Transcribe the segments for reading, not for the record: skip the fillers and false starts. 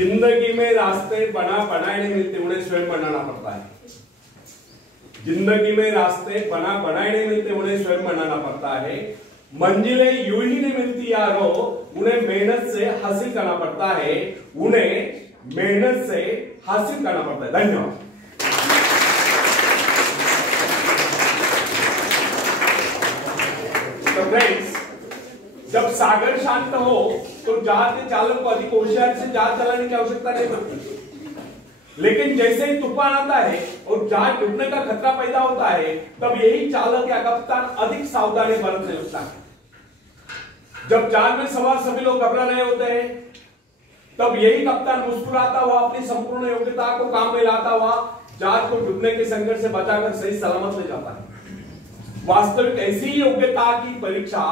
जिंदगी में रास्ते बनाए नहीं मिलते, उन्हें स्वयं बनाना पड़ता है। जिंदगी में रास्ते बनाए नहीं मिलते, उन्हें स्वयं बनाना पड़ता है। मंजिलें यूं ही नहीं मिलती यारो, उन्हें मेहनत से हासिल करना पड़ता है। उन्हें मेहनत से हासिल करना पड़ता है। धन्यवाद। तो फ्रेंड्स, जब सागर शांत हो तो जहाज के चालक को अधिक होशियारी से जहाज चलाने की आवश्यकता नहीं पड़ती। लेकिन जैसे ही तूफान आता है और जहाज डूबने का खतरा पैदा होता है, तब यही चालक या कप्तान अधिक सावधानी बरतने लगता है। जब जहाज में सवार सभी लोग घबरा रहे होते हैं, तब यही कप्तान मुस्कुराता हुआ अपनी संपूर्ण योग्यता को काम में लाता हुआ जहाज को डूबने के संकट से बचाकर सही सलामत ले जाता है। वास्तविक ऐसी योग्यता की परीक्षा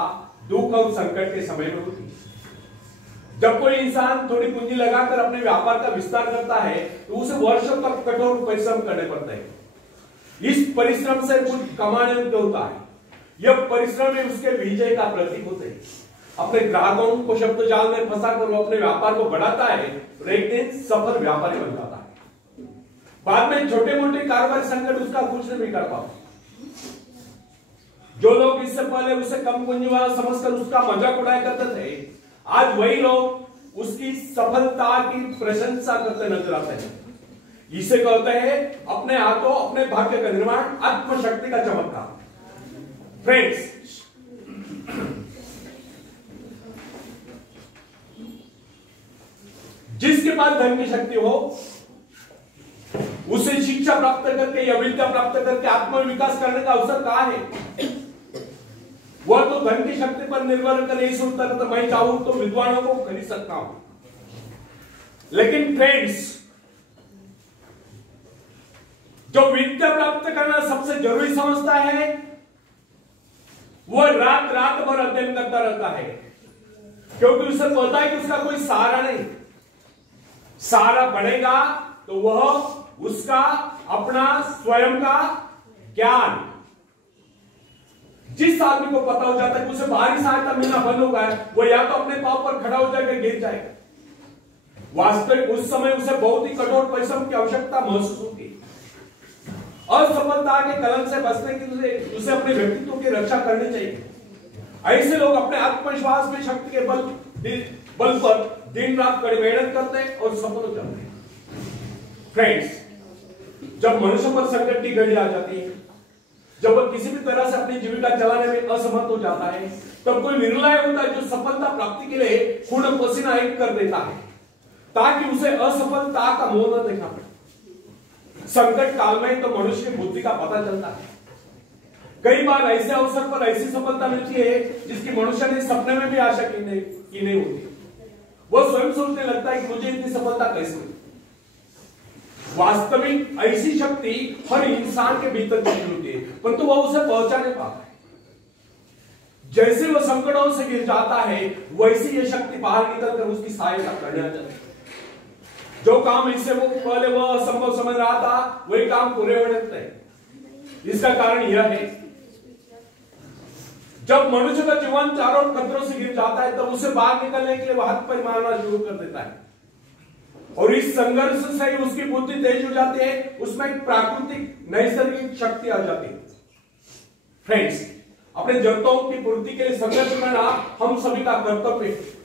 दुख और संकट के समय में होती है। जब कोई इंसान थोड़ी पूंजी लगाकर अपने व्यापार का विस्तार करता है, तो उसे वर्षों तक कठोर परिश्रम करने पड़ते हैं। इस परिश्रम से कुछ कमाने को होता है। यह परिश्रम ही उसके विजय का प्रतीक होते हैं। अपने ग्राहकों को शब्द जाल में फंसाकर वो अपने व्यापार को बढ़ाता है और एक दिन सफल व्यापारी बन जाता है। बाद में छोटे मोटे कारोबारी संकट उसका कुछ नहीं कर पाते। जो लोग इससे पहले उसे कम पूंजी वाला समझकर उसका मजाक उड़ाया करते थे, आज वही लोग उसकी सफलता की प्रशंसा करते नजर आते हैं। इसे कहते हैं अपने हाथों अपने भाग्य का निर्माण, आत्मशक्ति का चमत्कार। फ्रेंड्स, जिसके पास धन की शक्ति हो, उसे शिक्षा प्राप्त करके या विद्या प्राप्त करके आत्मविकास करने का अवसर कहां है? वह तो धन की शक्ति पर निर्भर कर नहीं सोचता तो मैं चाहूं तो विद्वानों को खरीद सकता हूं। लेकिन फ्रेंड्स, जो विद्या प्राप्त करना सबसे जरूरी समझता है, वह रात भर अध्ययन करता रहता है, क्योंकि उसे पता है कि उसका कोई सहारा नहीं। सहारा बनेगा तो वह उसका अपना स्वयं का ज्ञान। जिस आदमी को पता हो जाता है कि उसे बाहरी सहायता मिलना बंद हो गया, वो या तो अपने पांव पर खड़ा हो जाएगा, गिर जाएगा। वास्तविक उस समय उसे बहुत ही कठोर परिश्रम की आवश्यकता महसूस होती है। असफलता के कलंक से बचने के लिए उसे अपने व्यक्तित्व की रक्षा करनी चाहिए। ऐसे लोग अपने आत्मविश्वास में शक्ति के बल पर दिन रात कड़ी मेहनत करते हैं और सफल हो जाते हैं। फ्रेंड्स, जब मनुष्य पर संकट की घड़ी आ जाती है, जब वह किसी भी तरह से अपनी जीविका चलाने में असमर्थ हो जाता है, तब कोई निर्णय होता है जो सफलता प्राप्ति के लिए खून पसीना एक कर देता है, ताकि उसे असफलता का मोह न देखना पड़े। संकट काल में तो मनुष्य की बुद्धि का पता चलता है। कई बार ऐसे अवसर पर ऐसी सफलता मिलती है जिसकी मनुष्य ने सपने में भी आशा की नहीं होती। वह स्वयं सोचने लगता है कि मुझे इतनी सफलता कैसे मिली। वास्तविक ऐसी शक्ति हर इंसान के भीतर छिपी होती है, परंतु वह उसे पहुंचा नहीं पाता है। जैसे वह संकटों से गिर जाता है, वैसी यह शक्ति बाहर निकलकर उसकी सहायता करने आ जाती है। जो काम इससे वो पहले वह असंभव समझ रहा था, वही काम पूरे होने लगते हैं। इसका कारण यह है, जब मनुष्य का जीवन चारों खतरों से गिर जाता है, तब उसे बाहर निकलने के लिए वह हाथ पैर मारना शुरू कर देता है, और इस संघर्ष से ही उसकी बुद्धि तेज हो जाती है। उसमें एक प्राकृतिक नैसर्गिक शक्ति आ जाती है। फ्रेंड्स, अपने जरूरतों की पूर्ति के लिए संघर्ष करना हम सभी का कर्तव्य है।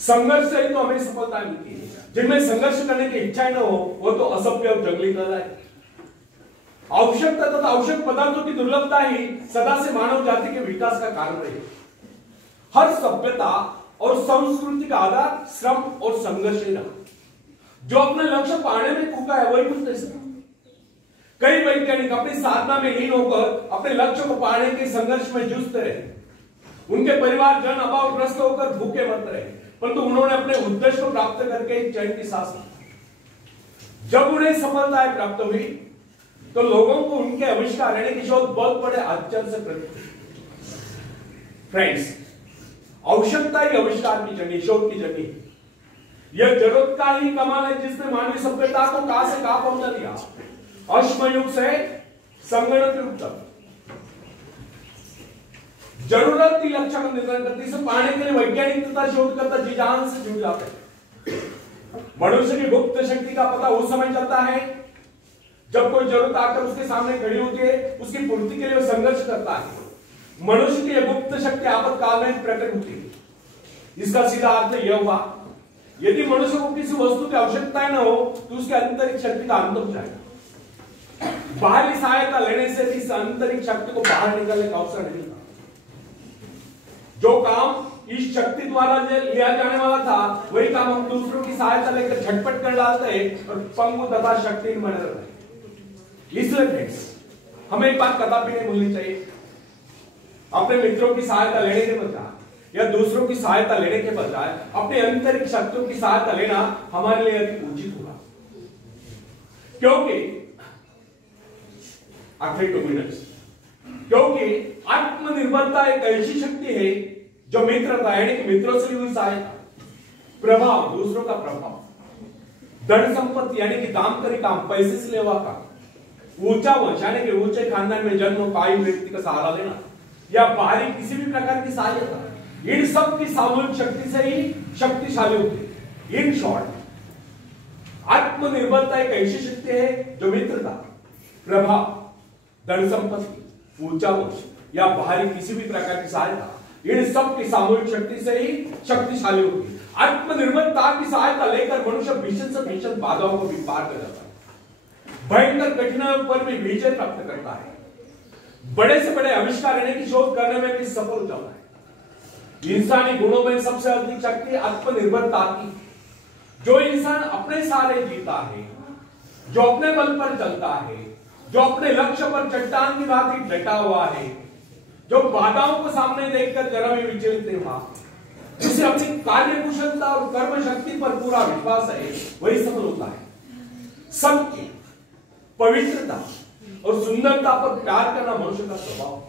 संघर्ष से ही तो हमें सफलता मिलती है। जिनमें संघर्ष करने की इच्छा न हो, वो तो असभ्य और जंगली कहलाए। आवश्यकता तथा आवश्यक पदार्थों की दुर्लभता ही सदा से मानव जाति के विकास का कारण रही। हर सभ्यता और संस्कृति का आधार श्रम और संघर्ष ही रहा। जो अपने लक्ष्य पाने में चूका है, वही कुछ नहीं सका। कई वैज्ञानिक अपनी साधना में लीन होकर अपने लक्ष्य को पाने के संघर्ष में जूझते रहे। उनके परिवार जन अभावग्रस्त होकर भूखे मरते रहे, परंतु उन्होंने अपने उद्देश्य को प्राप्त करके चैन की सांस ली। जब उन्हें सफलताएं प्राप्त हुई, तो लोगों को उनके आविष्कार यानी कि शोध बहुत बड़े आश्चर्य से प्रकट हुई। फ्रेंड्स, आवश्यकता ही आविष्कार की जर्नी, शोध की जर्नी। यह जरूरत का ही कमाल है जिसने मानवीय सभ्यता को कहां से कहां पहुंचा दिया। अश्मयुग से संगणक युग तक जरूरत ही लक्ष्य का निर्धारण करती है। इसे पाने के लिए वैज्ञानिक तथा शोधकर्ता जी जान से जुट जाते हैं। मनुष्य की गुप्त शक्ति का पता उस समय चलता है जब कोई जरूरत आकर उसके सामने खड़ी होती है, उसकी पूर्ति के लिए वो संघर्ष करता है। मनुष्य की गुप्त शक्ति आपातकाल में प्रकट होती है। इसका सीधा अर्थ यह हुआ, यदि मनुष्य को किसी वस्तु की आवश्यकता न हो तो उसके आंतरिक शक्ति का अंत हो जाएगा। बाहरी सहायता लेने से भी इस आंतरिक शक्ति को बाहर निकलने का अवसर नहीं मिलता। जो काम इस शक्ति द्वारा लिया जाने वाला था, वही काम हम दूसरों की सहायता लेकर झटपट कर डालते हैं और पंगु तथा शक्तिहीन बने रहते हैं। इसलिए फ्रेंड्स, हमें एक बात कदापि नहीं भूलनी चाहिए, अपने मित्रों की सहायता लेने के बजाय या दूसरों की सहायता लेने के बजाय अपने आंतरिक शक्तियों की सहायता लेना हमारे लिए अधिक उचित होगा। क्योंकि आत्मनिर्भरता एक ऐसी शक्ति है जो मित्रता यानी कि मित्रों से ली हुई सहायता, प्रभाव, दूसरों का प्रभाव, धन संपत्ति यानी कि काम करे काम, पैसे से लेवा काम, ऊंचा वंश यानी कि ऊंचे खानदान में जन्म पाई व्यक्ति का सहारा लेना या बाहरी किसी भी प्रकार की सहायता, इन सब की सामूहिक शक्ति से ही शक्तिशाली होती है। इन शॉर्ट, आत्मनिर्भरता एक ऐसी शक्ति है जो मित्रता, प्रभाव, धन संपत्ति, ऊंचा वंश या बाहरी किसी भी प्रकार की सहायता, इन सब की सामूहिक शक्ति से ही शक्तिशाली होती है। आत्मनिर्भरता की सहायता लेकर मनुष्य भीषण से भीषण बाधाओं को भी पार कर जाता है, भयंकर कठिनाइयों पर भी विजय प्राप्त करता है, बड़े से बड़े आविष्कार की शोध करने में भी सफल हो जाता है। इंसानी गुणों में सबसे अधिक शक्ति आत्मनिर्भरता की। जो इंसान अपने सहारे जीता है, जो अपने बल पर चलता है, जो अपने लक्ष्य पर चट्टान की भांति डटा हुआ है, जो बाधाओं को सामने देखकर जरा भी विचलित नहीं हुआ, जिसे अपनी कार्य कुशलता और कर्म शक्ति पर पूरा विश्वास है, वही सफल होता है। सबकी पवित्रता और सुंदरता पर प्यार करना मनुष्य का स्वभाव,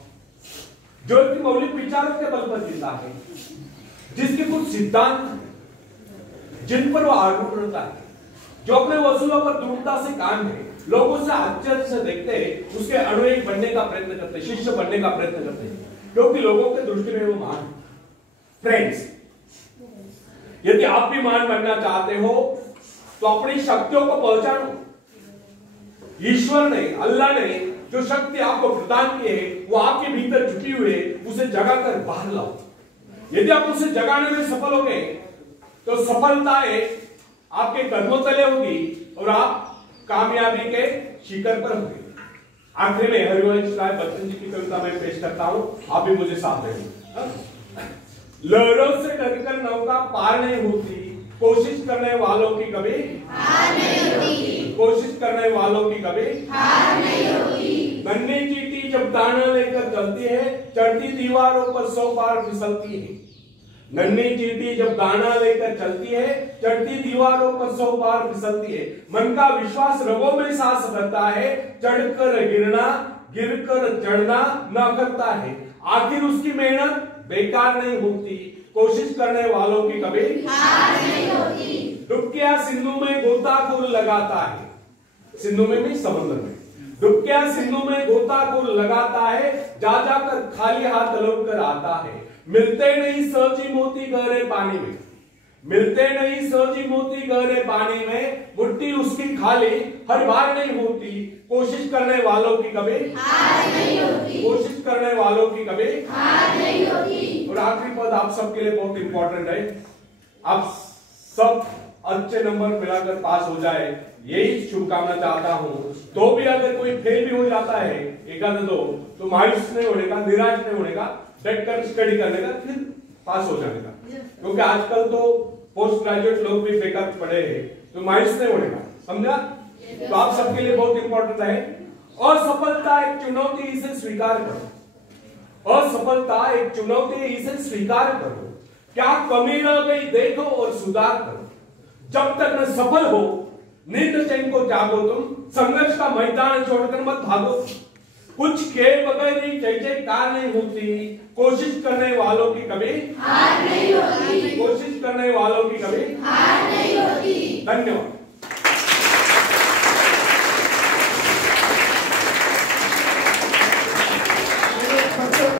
जो एक मौलिक विचारों के बल पर जीता है, जिसके कुछ सिद्धांत जिन पर वो आरूढ़ रहता है, जो अपने वसूलों पर दृढ़ता से काम है, लोगों से आश्चर्य से देखते हैं, उसके अनुयायी बनने का प्रयत्न करते हैं, शिष्य बनने का प्रयत्न करते हैं, क्योंकि लोगों के दृष्टि में वो महान। फ्रेंड्स, यदि आप भी महान बनना चाहते हो तो अपनी शक्तियों को पहचानो। ईश्वर ने, अल्लाह ने जो शक्ति आपको प्रदान की है, वो आपके भीतर छुपी हुई है, उसे जगाकर बाहर लाओ। यदि आप उसे जगाने में सफल हो गए तो सफलताएं आपके कर्मों तले होगी और आप कामयाबी के शिखर पर होंगे। आखिर में हरिवंश राय बच्चन जी की कविता में पेश करता हूं, आप भी मुझे साथ देंगे। लहरों से डरकर नौका पार नहीं होती, कोशिश करने वालों की कभी हार नहीं होती, कोशिश करने वालों की कभी हार नहीं होती। नन्ही चींटी जब दाना लेकर चलती है, चढ़ती दीवारों पर 100 बार फिसलती है। नन्ही चींटी जब दाना लेकर चलती है, चढ़ती दीवारों पर 100 बार फिसलती है। मन का विश्वास रगों में सांस भरता है, चढ़कर गिरना, गिरकर चढ़ना न करता है। आखिर उसकी मेहनत बेकार नहीं होती, कोशिश करने वालों की कभी हार नहीं होती। डुबकिया सिंधु में गोताखोर लगाता है, सिंधु में भी समुद्र में, डुबकिया सिंधु में गोताखोर लगाता है, जा जाकर खाली हाथ लौट कर आता है। मिलते नहीं सजी मोती गहरे पानी में, मिलते नहीं सजी मोती गहरे पानी में, मुट्ठी उसकी खाली हर बार नहीं होती, कोशिश करने वालों की कभी हार नहीं होती, कोशिश करने वालों की कभी हार नहीं होती। और आखिरी पद आप सबके लिए बहुत इंपॉर्टेंट है, आप सब अच्छे नंबर मिलाकर पास हो जाए, यही शुभकामना चाहता हूं। तो भी अगर कोई फेल भी हो जाता है एक आध दो, तो मायूस नहीं होने का, निराश नहीं होने का, डट कर स्टडी करने का, फिर पास हो जाने का। क्योंकि आजकल तो पोस्ट ग्रेजुएट लोग भी बेकार पड़े हैं, तो मायूस नहीं होने का, समझा? तो आप सबके लिए बहुत इंपॉर्टेंट है। असफलता एक चुनौती, इसे स्वीकार करो। असफलता एक चुनौती, इसे स्वीकार करो। क्या कमी रह गई देखो और सुधार करो। जब तक न सफल हो नींद चैन को जागो, तुम संघर्ष का मैदान छोड़कर मत भागो। कुछ के बगैर ही जय जयकार नहीं होती, कोशिश करने वालों की कभी हार नहीं होती, कोशिश करने वालों की कभी हार नहीं होती। धन्यवाद।